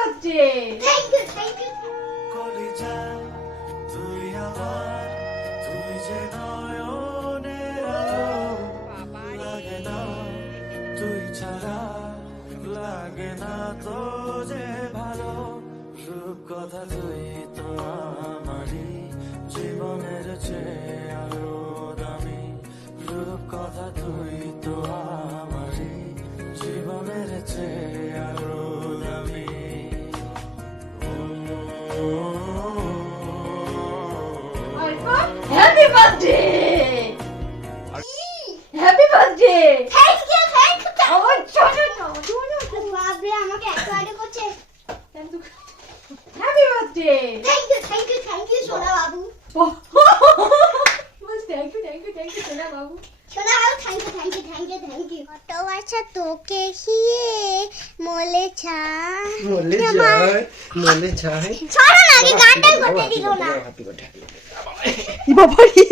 Birthday. Thank you thank you. কলিজা তুই আমার, তুই যে নয়নের আলো, লাগে না তুই ছাড়া, লাগে না তো যে ভালো। রূপকথা তুই তো আমারই জীবনের চেয়ে আরো দামি। রূপকথা তুই তো আমারই জীবনের চেয়ে আরো দামি। Happy birthday, happy birthday. Thank you thank you. আমার ছোট বাবরে আমাকে এত আইডিয়া করছে। Happy birthday. থ্যাংক ইউ সোনা বাবু। Thank you thank you thank you সোনা বাবু। সোনা বাবু থ্যাংক ইউ। কত আচ্ছা তোকে হিয়ে মলে ছা। মলে যায়, মলে যায়। ছড়া লাগে গানটাই করতে দিল না। Happy birthday. ই বাবা রে।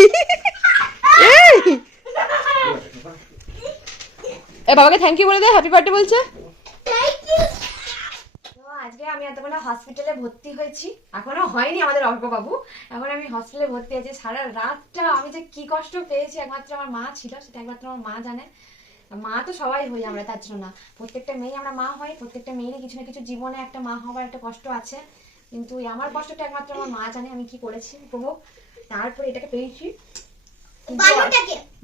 এই এ বাবাকে থ্যাংক ইউ বলে দে, হ্যাপি বার্থডে বলছে। Thank you. তো আজকে আমি এতবেলা হসপিটালে ভর্তি হয়েছি, এখনো হয়নি আমাদের অর্ক বাবু, এখন আমি হসপিটালে ভর্তি আছি। সারা রাতটা আমি যে কি কষ্ট পেয়েছি একমাত্র আমার মা ছিল, সেটা একমাত্র আমার মা জানে। মা তো সবাই হই আমরা, তার জন্য না, প্রত্যেকটা মেয়ে আমরা মা হই, প্রত্যেকটা মেয়েরই কিছু না কিছু জীবনে একটা মা হওয়ার একটা কষ্ট আছে, কিন্তু এই আমার কষ্টটা একমাত্র আমার মা জানে আমি কি করেছি প্রভু। তারপরে এটাকে পেয়েছি,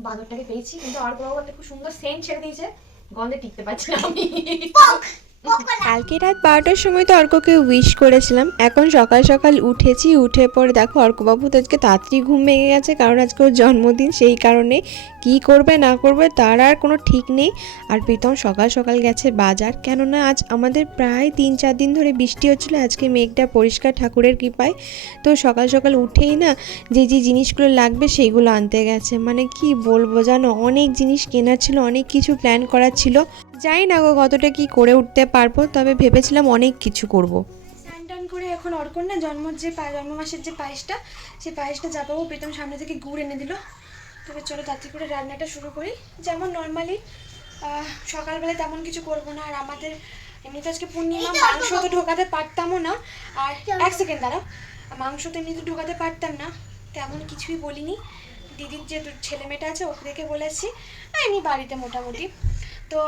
বাঁদরটাকে পেয়েছি, কিন্তু অর্ক বাবু একটা খুব সুন্দর সেন্ট ছেড়ে দিয়েছে, গন্ধে টিকতে পারছি না আমি। কালকে রাত 12টার সময় তো অর্ককে উইশ করেছিলাম। এখন সকাল সকাল উঠেছি, উঠে পরে দেখো অর্কবাবু তো আজকে তাড়াতাড়ি ঘুম ভেঙে গেছে, কারণ আজকে ওর জন্মদিন, সেই কারণে কি করবে না করবে তার আর কোনো ঠিক নেই। আর প্রীতম সকাল সকাল গেছে বাজার, কেননা আজ আমাদের প্রায় 3-4 দিন ধরে বৃষ্টি হচ্ছিলো, আজকে মেঘটা পরিষ্কার ঠাকুরের কৃপায়। তো সকাল সকাল উঠেই না যে যে জিনিসগুলো লাগবে সেইগুলো আনতে গেছে। মানে কি বলবো জানো, অনেক জিনিস কেনার ছিল, অনেক কিছু প্ল্যান করার ছিল, জানি না গো কতটা কি করে উঠতে পারবো, তবে ভেবেছিলাম অনেক কিছু করব। স্নান টান করে এখন অর্কর না জন্ম মাসের যে পায়েসটা, সেই পায়েসটা চাপাবো। প্রীতম সামনে থেকে গুড় এনে দিল। তবে চলো তাড়াতাড়ি করে রান্নাটা শুরু করি। যেমন নর্মালি সকালবেলায় তেমন কিছু করবো না, আর আমাদের এমনিতে আজকে পূর্ণিমা, মাংস তো ঢোকাতে পারতামও না। আর এক সেকেন্ড দাঁড়াও, মাংস তো এমনিতে ঢোকাতে পারতাম না, তেমন কিছুই বলিনি। দিদির যে ছেলে মেয়েটা আছে ওকে দেখে বলেছি, এমনি বাড়িতে মোটামুটি। তো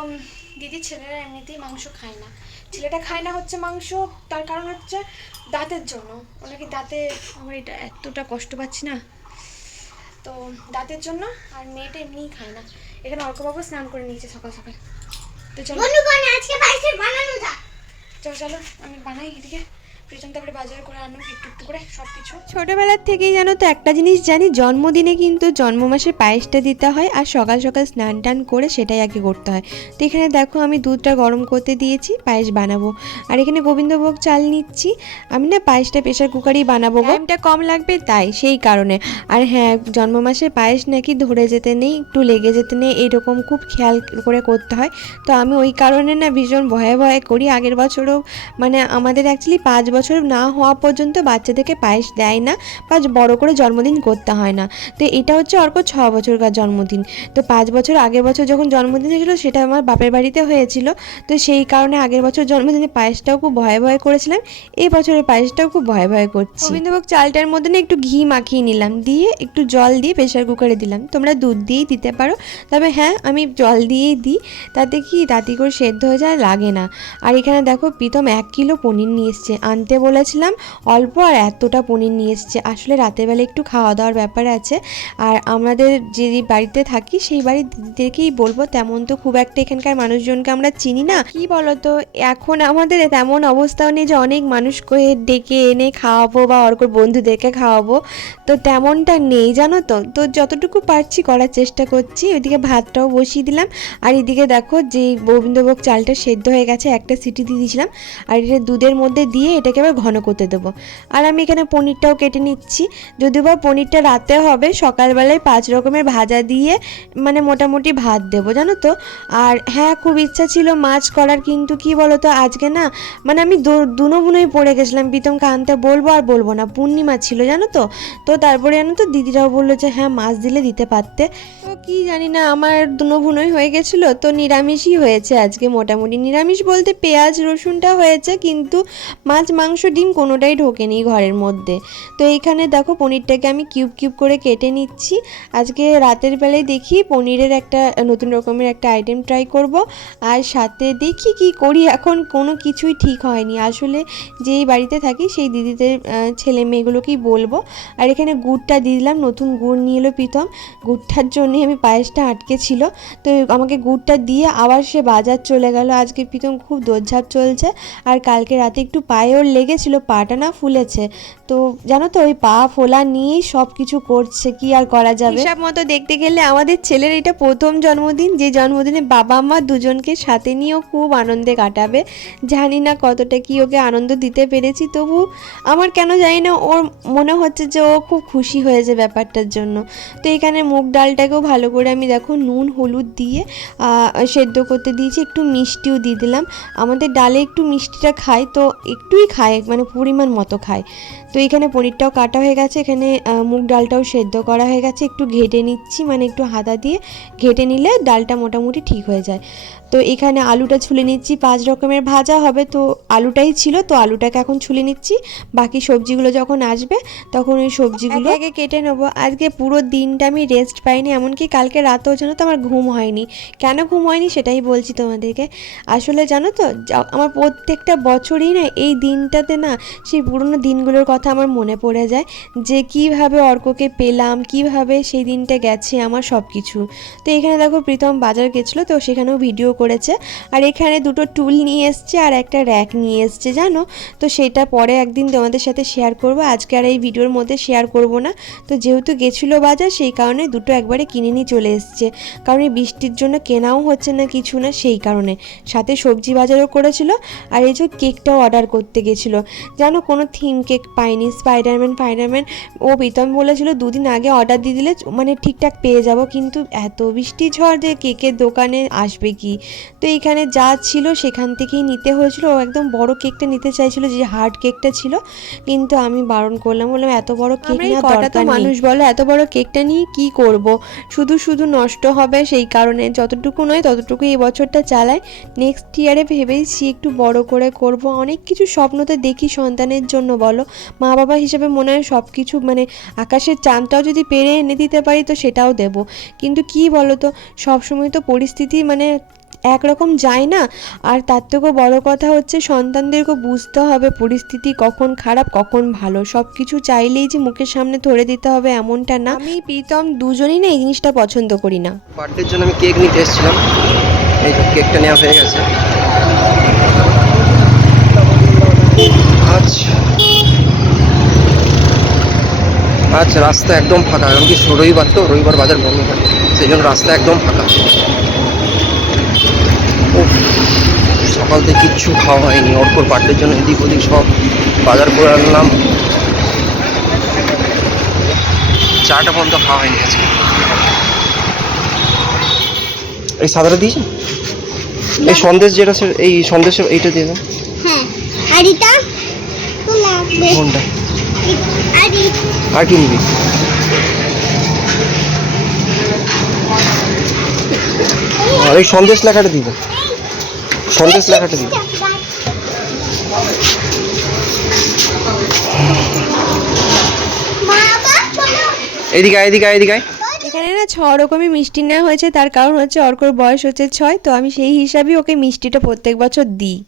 দিদির ছেলেরা এমনিতেই মাংস খায় না, ছেলেটা খায় না হচ্ছে মাংস, তার কারণ হচ্ছে দাঁতের জন্য। ওনাকে দাঁতে, আমার এটা এতটা কষ্ট পাচ্ছি না, তো দাঁতের জন্য। আর মেয়েটা এমনিই খায় না। এখানে অর্কবাবু স্নান করে নিয়েছে সকাল সকাল। তো চলো আজকে পায়েস বানানো যাক। চলো চলো আমি বানাই, এদিকে প্রীতম তারপরে বাজার করে আনো একটু একটু করে সব কিছু। ছোটোবেলার থেকেই জানো তো একটা জিনিস জানি, জন্মদিনে কিন্তু জন্ম মাসে পায়েসটা দিতে হয়, আর সকাল সকাল স্নান টান করে সেটাই আগে করতে হয়। তো এখানে দেখো আমি দুধটা গরম করতে দিয়েছি, পায়েস বানাবো। আর এখানে গোবিন্দভোগ চাল নিচ্ছি। আমি না পায়েসটা প্রেশার কুকারেই বানাবো, টাইমটা কম লাগবে তাই, সেই কারণে। আর হ্যাঁ, জন্ম মাসে পায়েস নাকি ধরে যেতে নেই, একটু লেগে যেতে নেই, এরকম খুব খেয়াল করে করতে হয়। তো আমি ওই কারণে না ভীষণ ভয়ে ভয়ে করি। আগের বছরও মানে আমাদের অ্যাকচুয়ালি 5 বছর না হওয়া পর্যন্ত বাচ্চাদেরকে পায়েস দেয় না, বা বড় করে জন্মদিন করতে হয় না। তো এটা হচ্ছে অর্ক 6 বছরকার জন্মদিন। তো 5 বছর আগের বছর যখন জন্মদিন হয়েছিল সেটা আমার বাপের বাড়িতে হয়েছিল, তো সেই কারণে আগের বছর জন্মদিনে পায়েসটাও খুব ভয়ে ভয়ে করেছিলাম, এই বছরের পায়েসটাও খুব ভয়ে ভয়ে করছি। গোবিন্দভোগ চালটার মধ্যে না একটু ঘি মাখিয়ে নিলাম, দিয়ে একটু জল দিয়ে প্রেশার কুকারে দিলাম। তোমরা দুধ দিয়েই দিতে পারো, তবে হ্যাঁ আমি জল দিয়েই দিই, তাতে কি তাড়াতাড়ি করে সেদ্ধ হয়ে যায়, লাগে না। আর এখানে দেখো প্রীতম 1 কিলো পনির নিয়ে এসছে, আনতে বলেছিলাম অল্প, আর এতটা পনির নিয়ে এসছে। আসলে রাতের বেলা একটু খাওয়া দাওয়ার ব্যাপার আছে, আর আমাদের যে বাড়িতে থাকি সেই বাড়ির দিদিদেরকেই বলবো, তেমন তো খুব একটা এখানকার মানুষজনকে আমরা চিনি না। কি বলতো, এখন আমাদের তেমন অবস্থাও নেই যে অনেক মানুষকে ডেকে এনে খাওয়াবো বা অর্কর বন্ধুদেরকে খাওয়াবো, তো তেমনটা নেই জানো তো। তো যতটুকু পারছি করার চেষ্টা করছি। ওইদিকে ভাতটাও বসিয়ে দিলাম, আর এদিকে দেখো যে গোবিন্দভোগ চালটা সেদ্ধ হয়ে গেছে, একটা সিটি দিয়ে দিয়েছিলাম, আর এটা দুধের মধ্যে দিয়ে এটাকে আবার ঘন করতে দেবো। আর আমি এখানে পনিরটাও কেটে নিচ্ছি, যদিও বা পনিরটা রাতে হবে, সকালবেলায় 5 রকমের ভাজা দিয়ে মানে মোটামুটি ভাত দেবো জানো তো। আর হ্যাঁ, খুব ইচ্ছা ছিল মাছ করার, কিন্তু কি বলো তো আজকে না মানে আমি দুনোই পড়ে গেছিলাম, প্রীতমকে আনতে বলবো আর বলবো না, পূর্ণিমা ছিল জানো তো। তো তারপরে জানো তো দিদিরাও বললো যে হ্যাঁ মাছ দিলে দিতে পারতে। তো কি জানি না আমার দুনোভুনোই হয়ে গেছিলো, তো নিরামিষই হয়েছে আজকে। মোটামুটি নিরামিষ বলতে পেঁয়াজ রসুনটা হয়েছে, কিন্তু মাছ মাংস ডিম কোনোটাই ঢোকেনি ঘরের মধ্যে। তো এইখানে দেখো পনিরটাকে আমি কিউব কিউব করে কেটে নিচ্ছি। আজকে রাতের বেলায় দেখি পনিরের একটা নতুন রকমের একটা আইটেম ট্রাই করব, আর সাথে দেখি কি করি। এখন কোনো কিছুই ঠিক হয়নি আসলে। যেই বাড়িতে থাকি সেই দিদিদের ছেলে মেয়েগুলোকেই বলবো। আর এখানে গুড়টা দিয়ে দিলাম, নতুন গুড় নিয়ে এলো প্রীতম। গুড়টার জন্যই আমি পায়েসটা আটকে ছিল, তো আমাকে গুড়টা দিয়ে আবার সে বাজার চলে গেল। আজকে প্রীতম খুব দৌড়ঝাঁপ চলছে, আর কালকে রাতে একটু পায়ে ওর লেগেছিল, পাটা না ফুলেছে। তো জানো তো ওই পা ফোলা নিয়েই সব কিছু করছে, কি আর করা যাবে। হিসাব মতো দেখতে গেলে আমাদের ছেলের এটা প্রথম জন্মদিন, যে জন্মদিনে বাবা মা দুজনকে সাথে নিয়েও খুব আনন্দে কাটাবে। জানি না কতটা কি ওকে আনন্দ দিতে পেরেছি, তবু আমার কেন জানি না ওর মনে হচ্ছে যে ও খুব খুশি হয়েছে ব্যাপারটার জন্য। তো এখানে মুগ ডালটাকেও ভালো করে আমি দেখো নুন হলুদ দিয়ে সেদ্ধ করতে দিয়েছি, একটু মিষ্টিও দিয়ে দিলাম। আমাদের ডালে একটু মিষ্টিটা খায়, তো একটুই খায়, মানে পরিমাণ মতো খায়। তো এখানে পনিরটাও কাটা হয়ে গেছে, এখানে মুগ ডালটাও সেদ্ধ করা হয়ে গেছে। একটু ঘেটে নিচ্ছি, মানে একটু হাতা দিয়ে ঘেটে নিলে ডালটা মোটামুটি ঠিক হয়ে যায়। তো এখানে আলুটা ছুলে নিচ্ছি, 5 রকমের ভাজা হবে, তো আলুটাই ছিল, তো আলুটাকে এখন ছুলে নিচ্ছি। বাকি সবজিগুলো যখন আসবে তখন ওই সবজিগুলো আগে কেটে নেবো। আজকে পুরো দিনটা আমি রেস্ট পাইনি, এমনকি কালকে রাতেও জানো তো আমার ঘুম হয়নি। কেন ঘুম হয়নি সেটাই বলছি তোমাদেরকে। আসলে জানো তো আমার প্রত্যেকটা বছরই না এই দিনটাতে না সেই পুরনো দিনগুলোর কথা আমার মনে পড়ে যায়, যে কিভাবে অর্ককে পেলাম, কিভাবে সেই দিনটা গেছে আমার সব কিছু। তো এখানে দেখো প্রীতম বাজার গেছিলো, তো সেখানেও ভিডিও করেছে। আর এখানে দুটো টুল নিয়ে এসছে আর একটা র্যাক নিয়ে এসছে জানো। তো সেটা পরে একদিন তোমাদের সাথে শেয়ার করব, আজকে আর এই ভিডিওর মধ্যে শেয়ার করব না। তো যেহেতু গেছিলো বাজার, সেই কারণে দুটো একবারে কিনে নিয়ে চলে এসছে, কারণ এই বৃষ্টির জন্য কেনাও হচ্ছে না কিছু না, সেই কারণে। সাথে সবজি বাজারও করেছিল, আর এই যে কেকটাও অর্ডার করতে গেছিলো জানো, কোনো থিম কেক পাইনি। স্পাইডারম্যান ও প্রীতম বলেছিল 2 দিন আগে অর্ডার দিয়ে দিলে মানে ঠিকঠাক পেয়ে যাব, কিন্তু এত বৃষ্টি ঝড় যে কেকের দোকানে আসবে কি। তো এইখানে যা ছিল সেখান থেকেই নিতে হয়েছিল। ও একদম বড় কেকটা নিতে চাইছিল, যে হার্ড কেকটা ছিল, কিন্তু আমি বারণ করলাম, বললাম এত বড় কেক না, দরকার নেই। মানুষ বলে এত বড় কেকটা নিয়ে কি করব, শুধু শুধু নষ্ট হবে, সেই কারণে যতটুকু নয় ততটুকু এই বছরটা চালাই। নেক্সট ইয়ারে ভেবেছি একটু বড় করে করব। অনেক কিছু স্বপ্ন তো দেখি সন্তানের জন্য, বলো মা বাবা হিসেবে মনে হয় সব কিছু, মানে আকাশের চাঁদটাও যদি পেরে এনে দিতে পারি তো সেটাও দেব। কিন্তু কি বলো তো, সবসময় তো পরিস্থিতি মানে একরকম যায় না। আর তার থেকেও বড় কথা হচ্ছে সন্তানদেরকে বুঝতে হবে পরিস্থিতি কখন খারাপ কখন ভালো। সব কিছু চাইলেই যে মুখের সামনে ধরে দিতে হবে এমনটা না। আমি প্রীতম দুজনেই না এই জিনিসটা পছন্দ করি না। বার্থডের জন্য আমি কেক নিতে এসেছিলাম, এই যে কেকটা নেওয়া হয়ে গেছে। আচ্ছা রাস্তা একদম ফাঁকা, কারণ কি রবিবার তো, রবিবার বাজার বন্ধ হয়, সেই জন্য রাস্তা একদম ফাঁকা। সকাল থেকে কিচ্ছু খাওয়া হয়নি, অর্কর বার্থডের জন্য এদিক ওদিক সব বাজার করে আনলাম। চাটা পর্যন্ত খাওয়া হয়নি আজকে। এই সাদাটা দিয়েছি, এই সন্দেশ যেটা এই সন্দেশের এইটা দিয়ে দেন। হ্যাঁ, আর এটা তো লাগবে। কোনটা? আর আর কি নিবি? আর এই সন্দেশ লেখাটা দিব, সন্দেশ লেখাটা দিব। এদিকে এদিকে এদিকে। এখানে না 6 রকমের মিষ্টি নেওয়া হয়েছে, তার কারণ হচ্ছে অর্কর বয়স হচ্ছে 6, তো আমি সেই হিসাবেই ওকে মিষ্টিটা প্রত্যেক বছর দিই।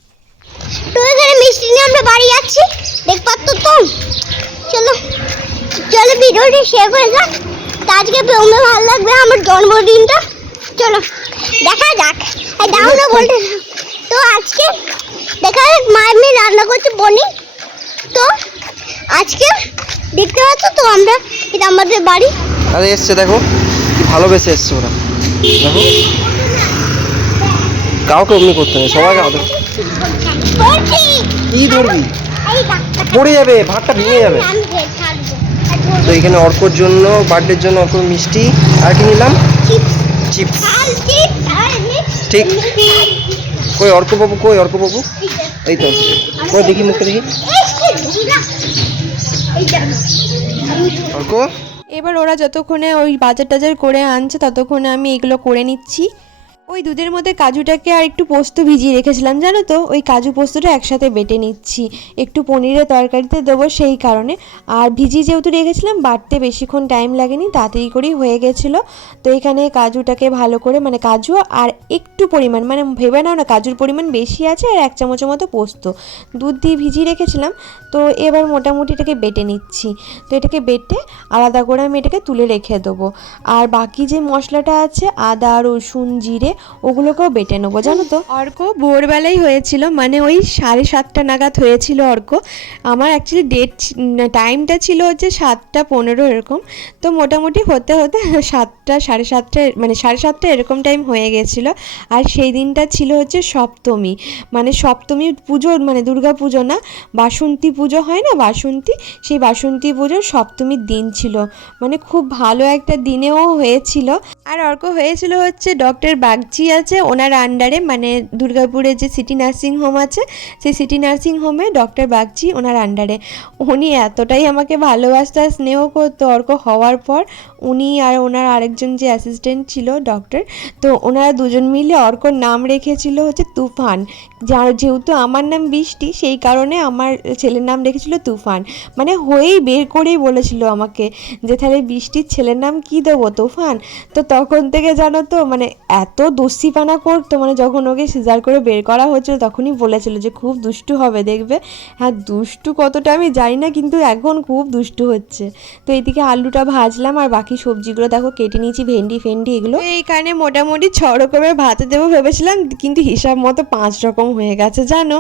তো এখানে মিষ্টি নিয়ে আমরা বাড়ি যাচ্ছি, দেখ পাচ্ছ তো। চলো চলো ভিডিওটা শেয়ার করে যাক। তো আজকে প্রথমে ভালো লাগবে আমার জন্মদিনটা, চলো দেখা যাক। আর দাও না বলতে। তো আজকে দেখা যাক মায়ের মেয়ে রান্না করছে বনি। তো আজকে দেখতে পাচ্ছ তো আমরা, এটা আমাদের বাড়ি। আরে এসছে দেখো কি ভালোবেসে এসছে ওরা, দেখো কাউকে অমনি করতে নেই, সবাইকে আমাদের। কি ধরবি, পড়ে যাবে, ভাতটা ভেঙে যাবে। তো এখানে অর্কর জন্য বার্থডের জন্য অর্কর মিষ্টি, আর কি নিলাম চিপস। ঠিক, কই অর্ক বাবু, কই অর্ক বাবু? এই তো, কই দেখি মুখটা দেখি। অর্ক এবার ওরা যতক্ষণে ওই বাজার টাজার করে আনছে ততক্ষণে আমি এগুলো করে নিচ্ছি। ওই দুধের মধ্যে কাজুটাকে আর একটু পোস্ত ভিজিয়ে রেখেছিলাম জানো তো, ওই কাজু পোস্তটা একসাথে বেটে নিচ্ছি, একটু পনিরের তরকারিতে দেবো সেই কারণে। আর ভিজিয়ে যেহেতু রেখেছিলাম বাটতে বেশিক্ষণ টাইম লাগেনি, তাড়াতাড়ি করেই হয়ে গেছিলো। তো এখানে কাজুটাকে ভালো করে মানে কাজু আর একটু পরিমাণ মানে ভেবে নাও না কাজুর পরিমাণ বেশি আছে আর 1 চামচের মতো পোস্ত দুধ দিয়ে ভিজিয়ে রেখেছিলাম। তো এবার মোটামুটি এটাকে বেটে নিচ্ছি। তো এটাকে বেটে আলাদা করে আমি এটাকে তুলে রেখে দেবো। আর বাকি যে মশলাটা আছে আদা রসুন জিরে ওগুলোকেও বেটে নেবো জানো তো। অর্ক ভোরবেলাই হয়েছিল, মানে ওই 7:30 নাগাদ হয়েছিল অর্ক। আমার অ্যাকচুয়ালি টাইমটা ছিল হচ্ছে 7:15 এরকম। তো মোটামুটি হতে হতে 7টা 7:30 মানে 7:30 এরকম টাইম হয়ে গেছিলো। আর সেই দিনটা ছিল হচ্ছে সপ্তমী, মানে সপ্তমী পুজো মানে দুর্গা পুজো না, বাসন্তী পুজো হয় না বাসন্তী, সেই বাসন্তী পুজোর সপ্তমীর দিন ছিল। মানে খুব ভালো একটা দিনেও হয়েছিল। আর অর্ক হয়েছিল হচ্ছে ডক্টর বাগচি আছে ওনার আন্ডারে, মানে দুর্গাপুরে যে সিটি নার্সিং হোম আছে সেই সিটি নার্সিং হোমে ডক্টর বাগচি ওনার আন্ডারে। উনি এতটাই আমাকে ভালোবাসতে আর স্নেহ করতো অর্ক হওয়ার পর, উনি আর ওনার আরেকজন যে অ্যাসিস্ট্যান্ট ছিল ডক্টর, তো ওনারা দুজন মিলে অর্কর নাম রেখেছিল হচ্ছে তুফান। যেহেতু আমার নাম বৃষ্টি সেই কারণে আমার ছেলের নাম রেখেছিল তুফান। মানে হয়েই বের করেই বলেছিল আমাকে যে তাহলে বৃষ্টির ছেলের নাম কী দেবো, তুফান। তো তখন থেকে জানো তো মানে এত দস্যিপানা করতো, মানে যখন ওকে সিজার করে বের করা হচ্ছিল তখনই বলেছিল যে খুব দুষ্টু হবে দেখবে। হ্যাঁ দুষ্টু কতটা আমি জানি না, কিন্তু এখন খুব দুষ্টু হচ্ছে। তো এইদিকে আলুটা ভাজলাম আর বাকি সবজিগুলো দেখো কেটে নিয়েছি, ভেন্ডি ফেন্ডি এগুলো। এইখানে মোটামুটি 6 রকমের ভাতে দেবো ভেবেছিলাম, কিন্তু হিসাব মতো 5 রকম হয়ে গেছে জানো।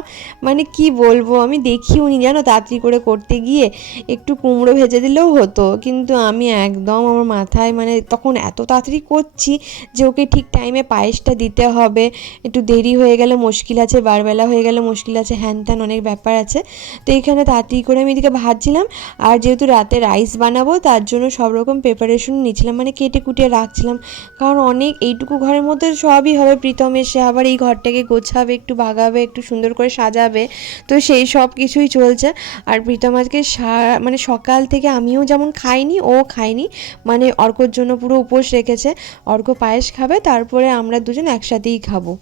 মানে কি বলবো, আমি দেখিও নি জানো, তাড়াতাড়ি করে করতে গিয়ে একটু কুমড়ো ভেজে দিলেও হতো, কিন্তু আমি একদম আমার মাথায় মানে তখন এত তাড়াতাড়ি করছি যে ওকে ঠিক টাইমে পায়েসটা দিতে হবে, একটু দেরি হয়ে গেলে মুশকিল আছে, বারবেলা হয়ে গেলে মুশকিল আছে, হ্যান ত্যান অনেক ব্যাপার আছে। তো এইখানে তাড়াতাড়ি করে আমি এদিকে ভাজছিলাম। আর যেহেতু রাতে রাইস বানাবো তার জন্য সব রকম প্রিপারেশন নিচ্ছিলাম, মানে কেটে কুটিয়ে রাখছিলাম, কারণ অনেক এইটুকু ঘরের মধ্যে সবই হবে। প্রীতম এসে আবার এই ঘরটাকে গোছাবে, একটু বাগাবে, একটু সুন্দর করে সাজাবে, তো সেই সব কিছুই চলছে। আর প্রীতম আজকে মানে সকাল থেকে আমিও যেমন খাইনি ও খাইনি, মানে অর্কর জন্য পুরো উপোস রেখেছে। অর্ক পায়েস খাবে, তারপরে আমরা দুজন একসাথেই খাবো।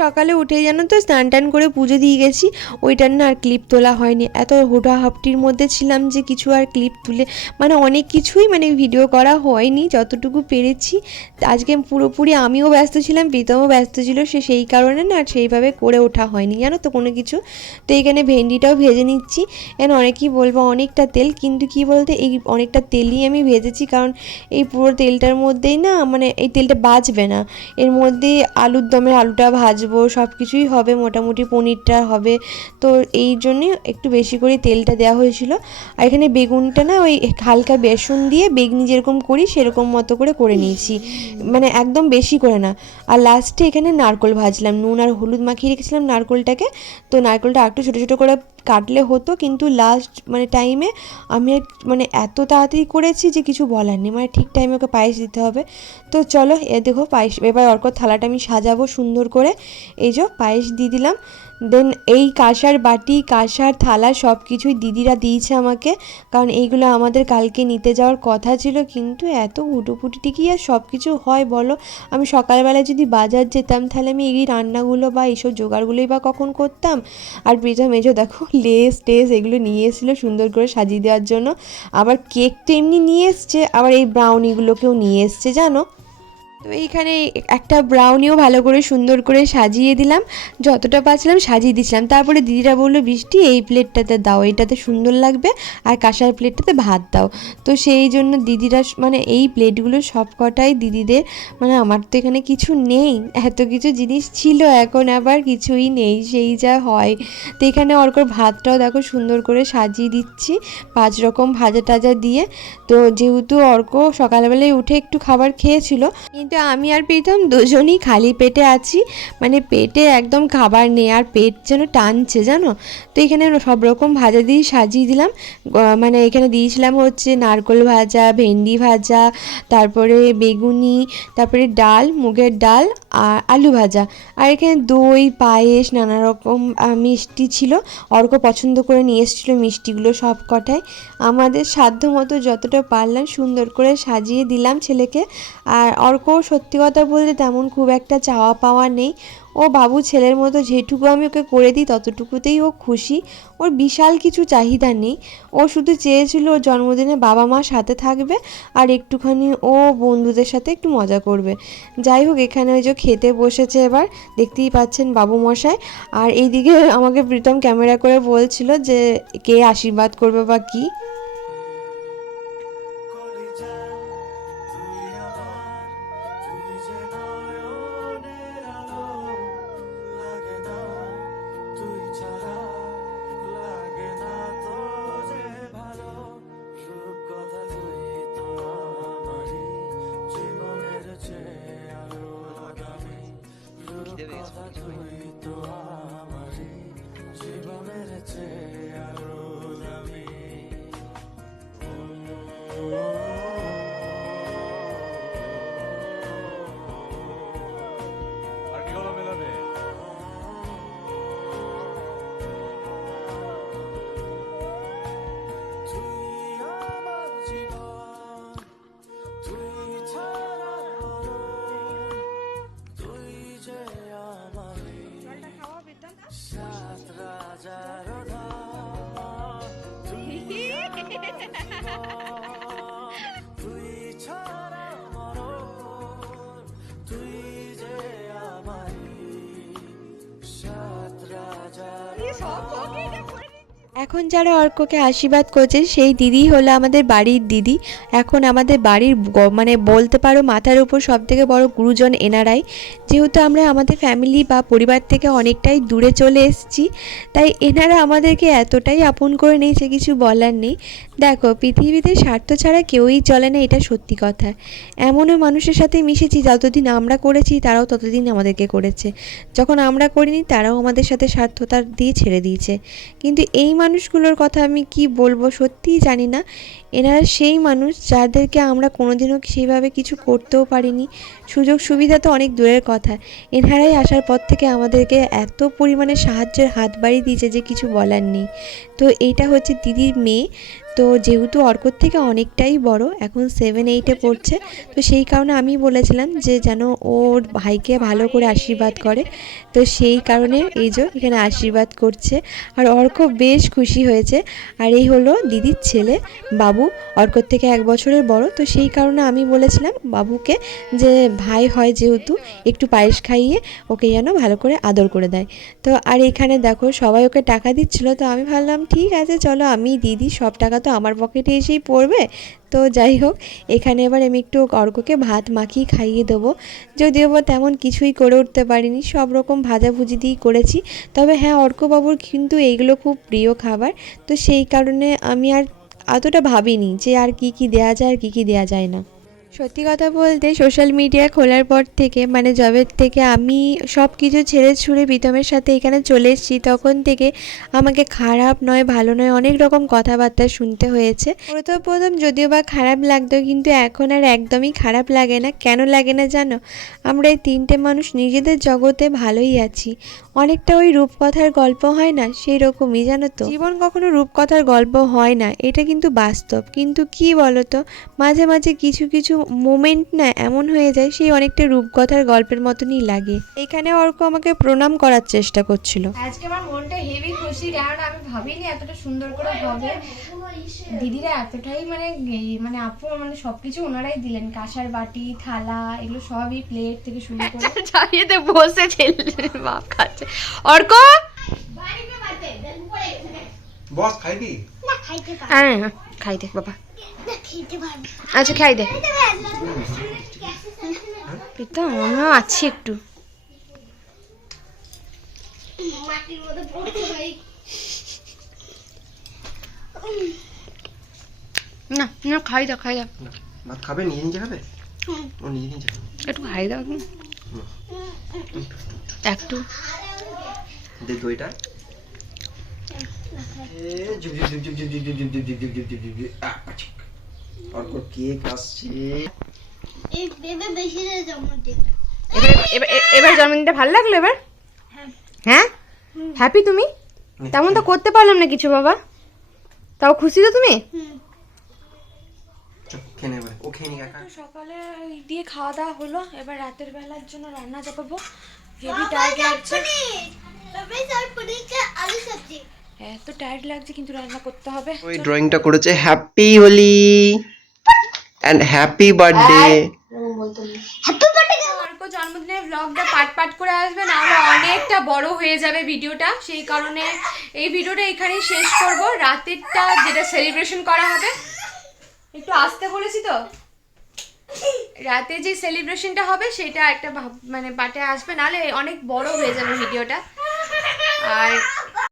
সকালে উঠেই জানো তো স্নান টান করে পুজো দিয়ে গেছি, ওইটার না আর ক্লিপ তোলা হয়নি, এত হুটাহাপটির মধ্যে ছিলাম যে কিছু আর ক্লিপ তুলে মানে অনেক কিছুই মানে ভিডিও করা হয়নি যতটুকু পেরেছি। আজকে পুরোপুরি আমিও ব্যস্ত ছিলাম, প্রীতমও ব্যস্ত ছিল, সেই কারণে না আর সেইভাবে করে ওঠা হয়নি জানো তো কোনো কিছু। তো এইখানে ভেন্ডিটাও ভেজে নিচ্ছি। এখন অনেকেই বলবো অনেকটা তেল, কিন্তু কি বলতে এই অনেকটা তেলই আমি ভেজেছি, কারণ এই পুরো তেলটার মধ্যেই না মানে এই তেলটা বাঁচবে না, এর মধ্যেই আলুর দমে আলুটা ভাজবো, সব কিছুই হবে, মোটামুটি পনিরটা হবে। তো এই জন্যে একটু বেশি করে তেলটা দেওয়া হয়েছিল। আর এখানে বেগুনটা না ওই হালকা বেসন দিয়ে বেগনি যেরকম করি সেরকম মতো করে নিয়েছি, মানে একদম বেশি করে না। আর লাস্টে এখানে নারকোল ভাজলাম, নুন আর হলুদ মাখিয়ে রেখেছিলাম নারকোলটাকে। তো নারকোলটা একটু ছোটো ছোটো করে কাটলে হতো, কিন্তু লাস্ট মানে টাইমে আমি মানে এত তাড়াতাড়ি করেছি যে কিছু বলার নেই, মানে ঠিক টাইমে ওকে পায়েস দিতে হবে। তো চলো দেখো পায়েস, এবার অর্কর থালাটা আমি সাজাবো সুন্দর করে। এই যে পায়েস দিয়ে দিলাম। দেন এই কাঁসার বাটি কাঁসার থালা সব কিছুই দিদিরা দিয়েছে আমাকে, কারণ এইগুলো আমাদের কালকে নিতে যাওয়ার কথা ছিল, কিন্তু এত হুটোপুটি কি আর সব কিছু হয় বলো। আমি সকালবেলায় যদি বাজার যেতাম তাহলে আমি এই রান্নাগুলো বা এইসব জোগাড়গুলোই বা কখন করতাম। আর প্রীতম এজো দেখো লেস টেস এগুলো নিয়ে এসেছিলো সুন্দর করে সাজিয়ে দেওয়ার জন্য। আবার কেক তো এমনি নিয়ে এসছে, আবার এই ব্রাউনিগুলোকেও নিয়ে এসছে জানো। তো এইখানে একটা ব্রাউনিও ভালো করে সুন্দর করে সাজিয়ে দিলাম, যতটা পারছিলাম সাজিয়ে দিয়েছিলাম। তারপরে দিদিরা বললো বৃষ্টি এই প্লেটটাতে দাও, এইটাতে সুন্দর লাগবে, আর কাঁসার প্লেটটাতে ভাত দাও। তো সেই জন্য দিদিরা মানে এই প্লেটগুলো সব কটাই দিদিদের, মানে আমার তো এখানে কিছু নেই, এত কিছু জিনিস ছিল এখন আবার কিছুই নেই, সেই যা হয়। তো এখানে অর্কর ভাতটাও দেখো সুন্দর করে সাজিয়ে দিচ্ছি 5 রকম ভাজা টাজা দিয়ে। তো যেহেতু অর্ক সকালবেলায় উঠে একটু খাবার খেয়েছিল, কিন্তু কিন্তু আমি আর প্রীতম দুজনই খালি পেটে আছি, মানে পেটে একদম খাবার নেই আর পেট যেন টানছে জানো। তো এখানে সব রকম ভাজা দিয়ে সাজিয়ে দিলাম, মানে এখানে দিয়েছিলাম হচ্ছে নারকেল ভাজা, ভেন্ডি ভাজা, তারপরে বেগুনি, তারপরে ডাল, মুগের ডাল আর আলু ভাজা, আর এখানে দই, পায়েস, নানা রকম মিষ্টি ছিল। অর্ক পছন্দ করে নিয়ে এসেছিলো মিষ্টিগুলো সব কটাই। আমাদের সাধ্য মতো যতটা পারলাম সুন্দর করে সাজিয়ে দিলাম ছেলেকে। আর অর্ক সত্যি কথা বলতে তেমন খুব একটা চাওয়া পাওয়া নেই, ও বাবু ছেলের মতো যেটুকু আমি ওকে করে দিই ততটুকুতেই ও খুশি, ওর বিশাল কিছু চাহিদা নেই। ও শুধু চেয়েছিল ওর জন্মদিনে বাবা মা সাথে থাকবে আর একটুখানি ও বন্ধুদের সাথে একটু মজা করবে। যাই হোক, এখানে ওই যে খেতে বসেছে, এবার দেখতেই পাচ্ছেন বাবু মশাই। আর এইদিকে আমাকে প্রীতম ক্যামেরা করে বলছিল যে কে আশীর্বাদ করবে বা কী। কলিজা তুই আমার, তুই যে নয়নের আলো, লাগে না তুই ছাড়া, লাগে না তো যে ভালো, রূপকথা তুই তো আমারই জীবনের চেয়ে আরো দামি, রূপকথা তুই তো আমারই জীবনের চেয়ে আরো দামি। আর কি গলা মেলাবে? তুই আমার জীবন, তুই ছাড়া মরণ, তুই যে আমারই সাত রাজার ধন, তুই আমার জীবন, তুই ছাড়া মরণ, তুই যে আমারই সাত রাজার ধন। এখন যারা অর্ককে আশীর্বাদ করছে সেই দিদি হলো আমাদের বাড়ির দিদি। এখন আমাদের বাড়ির মানে বলতে পারো মাথার উপর সব থেকে বড় গুরুজন এনারাই। যেহেতু আমরা আমাদের ফ্যামিলি বা পরিবার থেকে অনেকটাই দূরে চলে এসেছি, তাই এনারা আমাদেরকে এতটাই আপন করে নিয়েছে কিছু বলার নেই। দেখো, পৃথিবীতে স্বার্থ ছাড়া কেউই চলে না, এটা সত্যি কথা। এমনও মানুষের সাথে মিশেছি যতদিন আমরা করেছি তারাও ততদিন আমাদেরকে করেছে, যখন আমরা করিনি তারাও আমাদের সাথে স্বার্থতা দিয়ে ছেড়ে দিয়েছে। কিন্তু এই মানুষগুলোর কথা আমি কি বলবো সত্যিই জানি না। এনারা সেই মানুষ যাদেরকে আমরা কোনোদিনও সেইভাবে কিছু করতেও পারিনি, সুযোগ সুবিধা তো অনেক দূরের কথা। এনারাই আসার পর থেকে আমাদেরকে এত পরিমাণে সাহায্যের হাত বাড়িয়ে দিয়েছে যে কিছু বলার নেই। তো এইটা হচ্ছে দিদির মেয়ে, তো যেহেতু অর্কর থেকে অনেকটাই বড়, এখন 7-8-এ পড়ছে, তো সেই কারণে আমি বলেছিলাম যে যেন ওর ভাইকে ভালো করে আশীর্বাদ করে। তো সেই কারণে এই যে এখানে আশীর্বাদ করছে, আর অর্ক বেশ খুশি হয়েছে। আর এই হলো দিদির ছেলে বাবু, অর্কর থেকে 1 বছরের বড়। তো সেই কারণে আমি বলেছিলাম বাবুকে যে ভাই হয় যেহেতু একটু পায়েস খাইয়ে ওকে যেন ভালো করে আদর করে দেয়। তো আর এখানে দেখো সবাই ওকে টাকা দিচ্ছিল, তো আমি ভাবলাম ঠিক আছে চলো আমি দিদি, সব টাকা তো আমার পকেটে এসেই পড়বে। তো যাই হোক, এখানে এবার আমি একটু অর্ককে ভাত মাখিয়ে খাইয়ে দেবো। যদিও বা তেমন কিছুই করে উঠতে পারিনি, সব রকম ভাজাভুজি দিয়েই করেছি। তবে হ্যাঁ, অর্কবাবুর কিন্তু এইগুলো খুব প্রিয় খাবার, তো সেই কারণে আমি আর অতটা ভাবিনি যে আর কি কি দেওয়া যায় আর কি কি দেওয়া যায় না। সত্যি কথা বলতে সোশ্যাল মিডিয়া খোলার পর থেকে, মানে যবের থেকে আমি সব কিছু ছেড়ে ছুড়ে প্রীতমের সাথে এখানে চলে এসেছি, তখন থেকে আমাকে খারাপ নয় ভালো নয় অনেক রকম কথাবার্তা শুনতে হয়েছে। প্রথম যদিও বা খারাপ লাগতো, কিন্তু এখন আর একদমই খারাপ লাগে না। কেন লাগে না জানো? আমরা এই 3টে মানুষ নিজেদের জগতে ভালোই আছি। অনেকটা ওই রূপকথার গল্প হয় না, সেই রকমই জানো তো। জীবন কখনো রূপকথার গল্প হয় না, এটা কিন্তু বাস্তব। কিন্তু কি বলতো, মাঝে মাঝে কিছু কিছু মোমেন্ট না এমন হয়ে যায় সেই অনেকটা রূপকথার গল্পের মতনই লাগে। এখানে অর্ক আমাকে প্রণাম করার চেষ্টা করছিল। আজকে আমার মনটা হেভি খুশি, কারণ আমি ভাবিনি এতটা সুন্দর করে হবে। দিদিরা এতটাই মানে আপু, মানে সবকিছু ওনারাই দিলেন, কাঁসার বাটি, থালা, এগুলো সবই, প্লেট থেকে শুরু করে। চাইতে বসে বাপ খাচ্ছে। অর্ক বস খাইবি? না খাইতে পারবো হ্যাঁ খাই দে বাবা, না খেতে পারবো আচ্ছা খাই দে। মাটির পিতা আমিও আছি একটু। মধ্যে পড়তে ভাই। না না খাই দে খাই দে। ভাত খাবে? নিজে নিজে খাবে? ও নিজে নিজে একটু হাই দাও তুমি একটু দে দইটা অর্ক কেক আসছে। এই বেবে বেশি দিয়ে জন্মদিন। এবার জন্মদিনটা ভালো লাগলো এবার? হ্যাঁ হ্যাপি তুমি? তেমন তো করতে পারলাম না কিছু বাবা, তাও খুশি তো তুমি? খেয়ে নেবে ও খেয়ে নি কাকা। সকালে দিয়ে খাওয়া দাওয়া হলো, এবার রাতের বেলার জন্য রান্না চাপাবো। হেভি টায়ার্ড লাগছে, আলু সবজি। এত টায়ার্ড লাগছে কিন্তু রান্না করতে হবে। ওই ড্রয়িংটা করেছে happy Holi and happy birthday. Arko জন্মদিনের ব্লগটা পার্ট করে আসবে, না হলে অনেকটা বড় হয়ে যাবে ভিডিওটা। সেই কারণে এই ভিডিওটা এখানেই শেষ করব। রাতেরটা যেটা সেলিব্রেশন করা হবে, একটু আসতে বলেছি তো, রাতে যে সেলিব্রেশনটা হবে সেটা একটা মানে পার্টে আসবে, নাহলে অনেক বড় হয়ে যাবে ভিডিওটা। আর